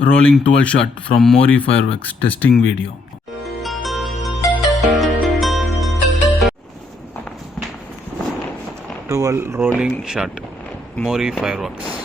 Rolling 12 shot from Mori fireworks testing video. Rolling shot Mori fireworks.